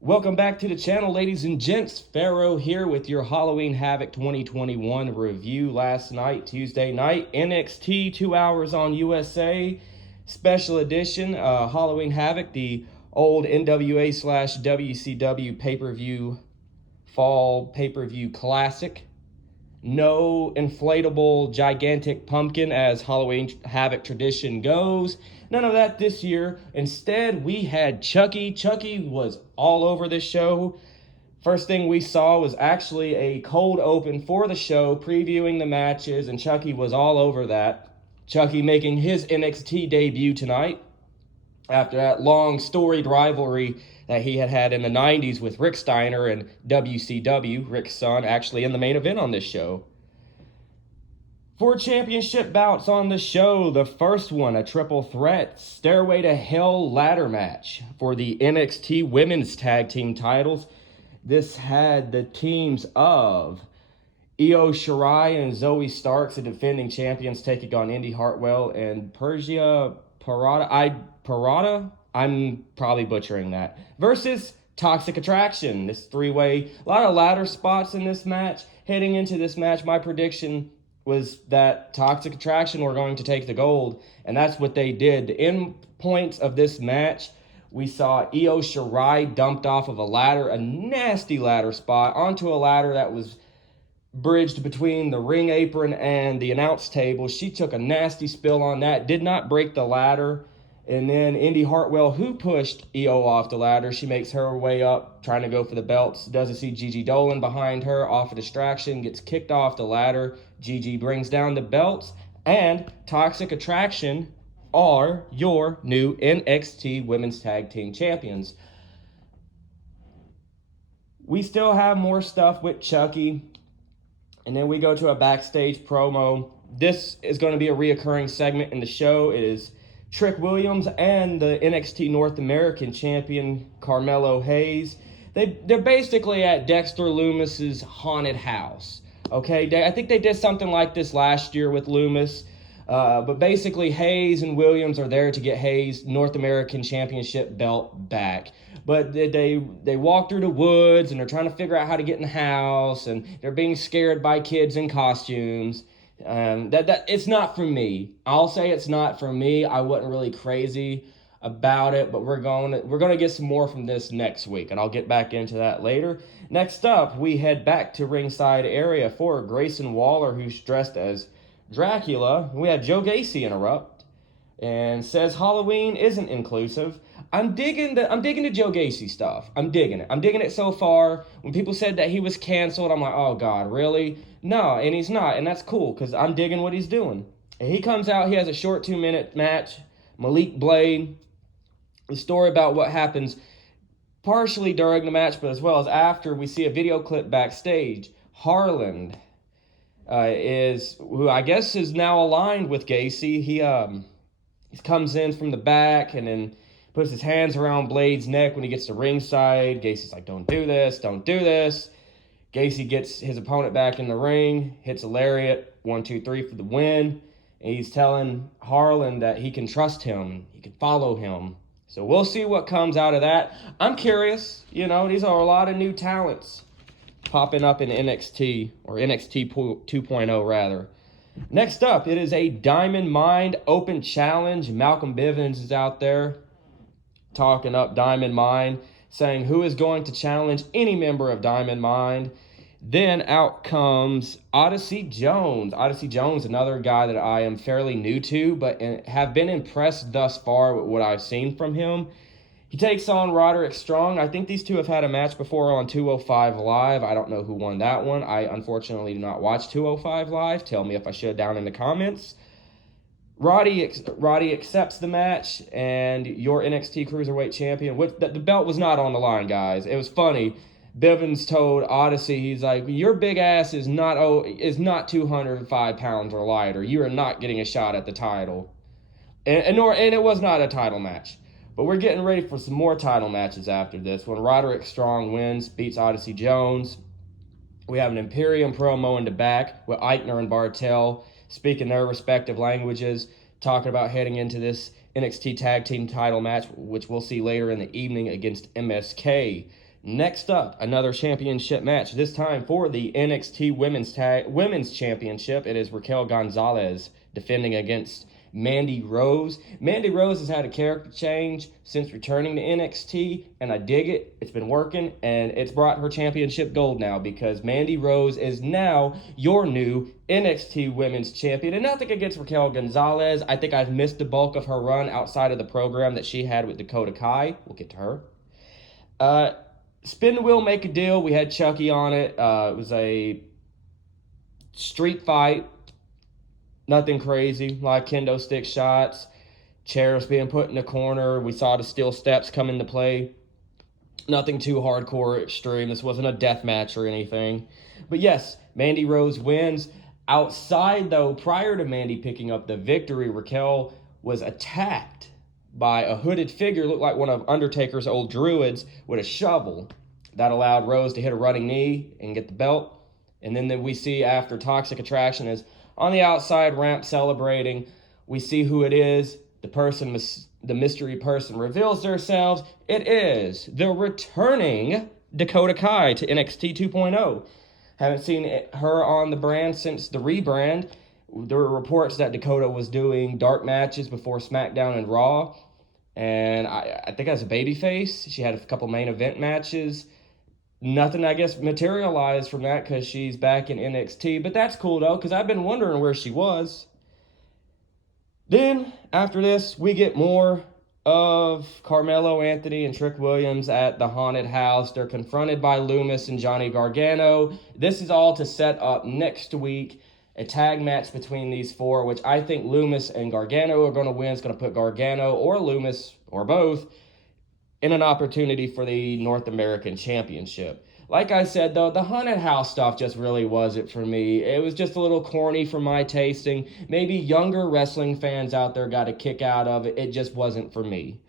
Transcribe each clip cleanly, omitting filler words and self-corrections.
Welcome back to the channel, ladies and gents. Pharaoh here with your Halloween Havoc 2021 review. Last night, Tuesday night, NXT 2 hours on USA, special edition, Halloween Havoc, the old NWA slash WCW pay-per-view, fall pay-per-view classic. No inflatable gigantic pumpkin as Halloween Havoc tradition goes. None of that this year. Instead, we had Chucky. Chucky was all over this show. First thing we saw was actually a cold open for the show, previewing the matches, and Chucky was all over that. Chucky making his NXT debut tonight after that long storied rivalry that he had in the 90s with Rick Steiner and WCW, Rick's son, actually in the main event on this show. 4 championship bouts on the show. The first one, a triple threat Stairway to Hell ladder match for the NXT Women's Tag Team titles. This had the teams of Io Shirai and Zoe Starks, the defending champions, taking on Indy Hartwell and Persia Parada. I'm probably butchering that. Versus Toxic Attraction. This three-way, a lot of ladder spots in this match. Heading into this match, my prediction was that Toxic Attraction were going to take the gold, and that's what they did. The end points of this match, we saw Io Shirai dumped off of a ladder, a nasty ladder spot, onto a ladder that was bridged between the ring apron and the announce table. She took a nasty spill on that, did not break the ladder. And then Indy Hartwell, who pushed Io off the ladder, she makes her way up, trying to go for the belts. Doesn't see Gigi Dolan behind her, off a distraction, gets kicked off the ladder. Gigi brings down the belts, and Toxic Attraction are your new NXT Women's Tag Team Champions. We still have more stuff with Chucky, and then we go to a backstage promo. This is going to be a reoccurring segment in the show. It is Trick Williams and the NXT North American champion, Carmelo Hayes. They're basically at Dexter Lumis's haunted house. Okay, I think they did something like this last year with Lumis. But basically, Hayes and Williams are there to get Hayes' North American Championship belt back. But they walk through the woods, and they're trying to figure out how to get in the house, and they're being scared by kids in costumes. It's not for me. I'll say it's not for me. I wasn't really crazy about it, but we're going to get some more from this next week, and I'll get back into that later. Next up, we head back to ringside area for Grayson Waller, who's dressed as Dracula. We had Joe Gacy interrupt and says Halloween isn't inclusive. I'm digging the Joe Gacy stuff. I'm digging it so far. When people said that he was canceled, I'm like, oh God, really? No, and he's not, and that's cool, because I'm digging what he's doing. And he comes out, he has a short 2-minute match. Malik Blade, the story about what happens partially during the match, but as well as after, we see a video clip backstage. Harland who I guess is now aligned with Gacy. He comes in from the back and then puts his hands around Blade's neck when he gets to ringside. Gacy's like, don't do this, don't do this. Gacy gets his opponent back in the ring, hits a lariat, 1, 2, 3 for the win. And he's telling Harland that he can trust him, he can follow him. So we'll see what comes out of that. I'm curious, these are a lot of new talents popping up in NXT, or NXT 2.0 rather. Next up, it is a Diamond Mine Open Challenge. Malcolm Bivens is out there talking up Diamond Mine, saying who is going to challenge any member of Diamond Mine. Then out comes Odyssey Jones. Odyssey Jones, another guy that I am fairly new to, but have been impressed thus far with what I've seen from him. He takes on Roderick Strong. I think these two have had a match before on 205 Live. I don't know who won that one. I unfortunately do not watch 205 Live. Tell me if I should down in the comments. Roddy accepts the match, and your NXT Cruiserweight Champion. The belt was not on the line, guys. It was funny. Bivens told Odyssey, he's like, your big ass is not 205 pounds or lighter. You are not getting a shot at the title. And it was not a title match. But we're getting ready for some more title matches after this. When Roderick Strong wins, beats Odyssey Jones. We have an Imperium promo in the back with Eichner and Bartel speaking their respective languages, talking about heading into this NXT Tag Team title match, which we'll see later in the evening against MSK. Next up, another championship match, this time for the NXT Women's Championship. It is Raquel Gonzalez defending against Mandy Rose. Mandy Rose has had a character change since returning to NXT, and I dig it. It's been working, and it's brought her championship gold now because Mandy Rose is now your new NXT Women's Champion. And nothing against Raquel Gonzalez. I think I've missed the bulk of her run outside of the program that she had with Dakota Kai. We'll get to her. Spin the wheel, make a deal. We had Chucky on it. It was a street fight. Nothing crazy. A lot of kendo stick shots. Chairs being put in the corner. We saw the steel steps come into play. Nothing too hardcore or extreme. This wasn't a death match or anything. But yes, Mandy Rose wins. Outside, though, prior to Mandy picking up the victory, Raquel was attacked by a hooded figure, looked like one of Undertaker's old druids, with a shovel. That allowed Rose to hit a running knee and get the belt. And then we see after Toxic Attraction is on the outside ramp celebrating. We see who it is. The mystery person reveals themselves. It is the returning Dakota Kai to NXT 2.0. Haven't seen her on the brand since the rebrand. There were reports that Dakota was doing dark matches before SmackDown and Raw. And I think as a babyface, she had a couple main event matches. Nothing, I guess, materialized from that because she's back in NXT. But that's cool, though, because I've been wondering where she was. Then, after this, we get more of Carmelo Anthony and Trick Williams at the haunted house. They're confronted by Loomis and Johnny Gargano. This is all to set up next week a tag match between these four, which I think Loomis and Gargano are going to win. It's going to put Gargano or Loomis, or both, in an opportunity for the North American Championship. Like I said, though, the haunted house stuff just really wasn't for me. It was just a little corny for my tasting. Maybe younger wrestling fans out there got a kick out of it. It just wasn't for me.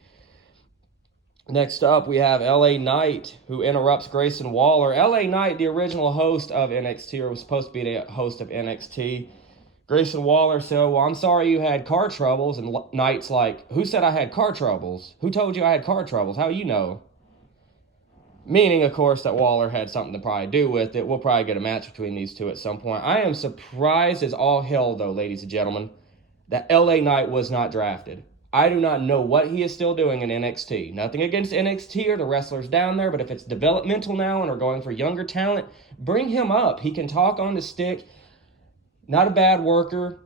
Next up, we have LA Knight, who interrupts Grayson Waller. LA Knight, the original host of NXT, or was supposed to be the host of NXT. Grayson Waller said, well, I'm sorry you had car troubles. And Knight's like, who said I had car troubles? Who told you I had car troubles? How you know? Meaning, of course, that Waller had something to probably do with it. We'll probably get a match between these two at some point. I am surprised as all hell, though, ladies and gentlemen, that LA Knight was not drafted. I do not know what he is still doing in NXT. Nothing against NXT or the wrestlers down there, but if it's developmental now and are going for younger talent, bring him up. He can talk on the stick. Not a bad worker.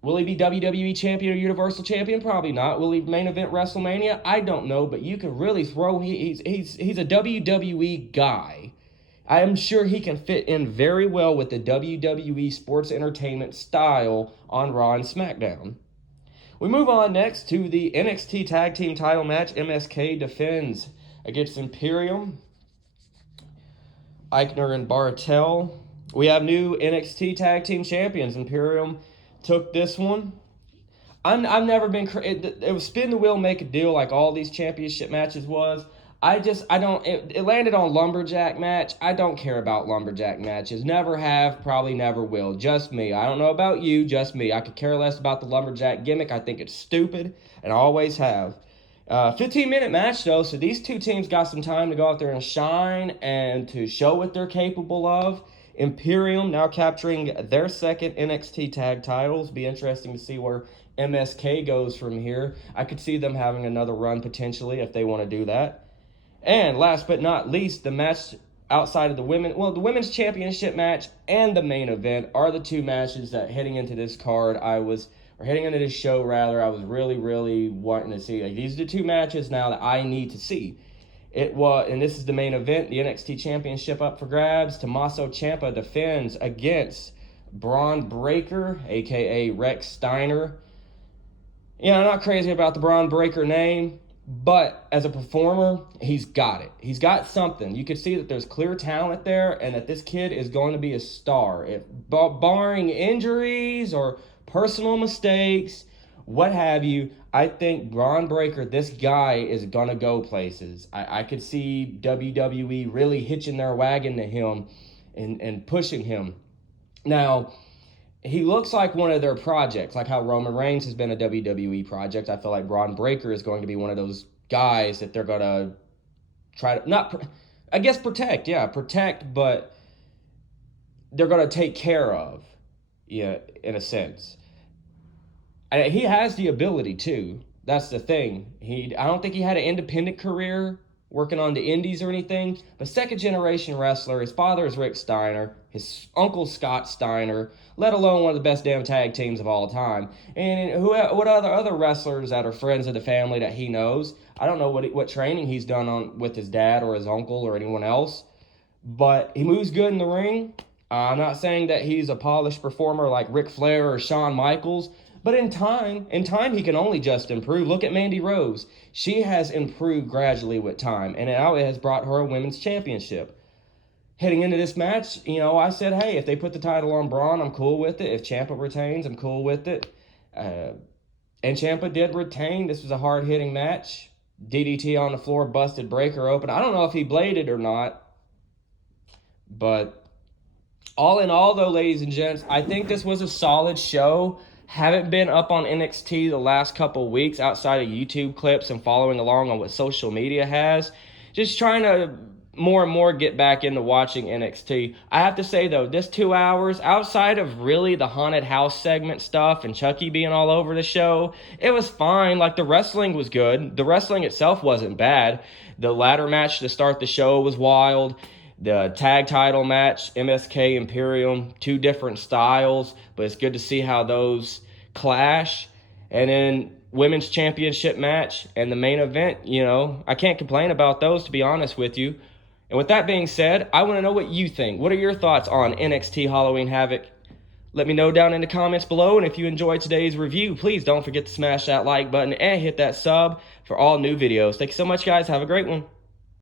Will he be WWE Champion or Universal Champion? Probably not. Will he main event WrestleMania? I don't know, but you can really throw... He's a WWE guy. I am sure he can fit in very well with the WWE sports entertainment style on Raw and SmackDown. We move on next to the NXT Tag Team title match. MSK defends against Imperium, Eichner, and Bartel. We have new NXT Tag Team champions. Imperium took this one. I've never been... It was spin the wheel, make a deal like all these championship matches was. It landed on lumberjack match. I don't care about lumberjack matches. Never have, probably never will. Just me. I don't know about you, just me. I could care less about the lumberjack gimmick. I think it's stupid, and I always have. 15-minute match, though, so these two teams got some time to go out there and shine and to show what they're capable of. Imperium now capturing their second NXT tag titles. Be interesting to see where MSK goes from here. I could see them having another run potentially if they want to do that. And last but not least, the match outside of the the women's championship match and the main event are the two matches that heading into this card heading into this show rather, I was really, really wanting to see. Like, these are the two matches now that I need to see. And this is the main event, the NXT Championship up for grabs. Tommaso Ciampa defends against Braun Breaker, a.k.a. Rex Steiner. Yeah, I'm not crazy about the Braun Breaker name, but as a performer, he's got it. He's got something. You can see that there's clear talent there and that this kid is going to be a star. Barring injuries or personal mistakes, what have you, I think Braun Breaker, this guy is going to go places. I could see WWE really hitching their wagon to him and pushing him. Now, he looks like one of their projects, like how Roman Reigns has been a WWE project. I feel like Braun Breaker is going to be one of those guys that they're going to try to, I guess protect, yeah, protect, but they're going to take care of, yeah, in a sense. And he has the ability too. That's the thing. I don't think he had an independent career working on the indies or anything, but second generation wrestler. His father is Rick Steiner, his uncle Scott Steiner, let alone one of the best damn tag teams of all time. And what other wrestlers that are friends of the family that he knows? I don't know what training he's done on with his dad or his uncle or anyone else, but he moves good in the ring. I'm not saying that he's a polished performer like Ric Flair or Shawn Michaels, but in time, he can only just improve. Look at Mandy Rose. She has improved gradually with time, and now it has brought her a women's championship. Heading into this match, I said, hey, if they put the title on Braun, I'm cool with it. If Ciampa retains, I'm cool with it. And Ciampa did retain. This was a hard-hitting match. DDT on the floor, busted Breaker open. I don't know if he bladed or not, but all in all, though, ladies and gents, I think this was a solid show. Haven't been up on NXT the last couple weeks outside of YouTube clips and following along on what social media has. Just trying to more and more get back into watching NXT. I have to say, though, this 2 hours, outside of really the haunted house segment stuff and Chucky being all over the show, it was fine. Like, the wrestling was good. The wrestling itself wasn't bad. The ladder match to start the show was wild. The tag title match, MSK Imperium, two different styles, but it's good to see how those clash. And then women's championship match and the main event, I can't complain about those, to be honest with you. And with that being said, I want to know what you think. What are your thoughts on NXT Halloween Havoc? Let me know down in the comments below. And if you enjoyed today's review, please don't forget to smash that like button and hit that sub for all new videos. Thank you so much, guys. Have a great one.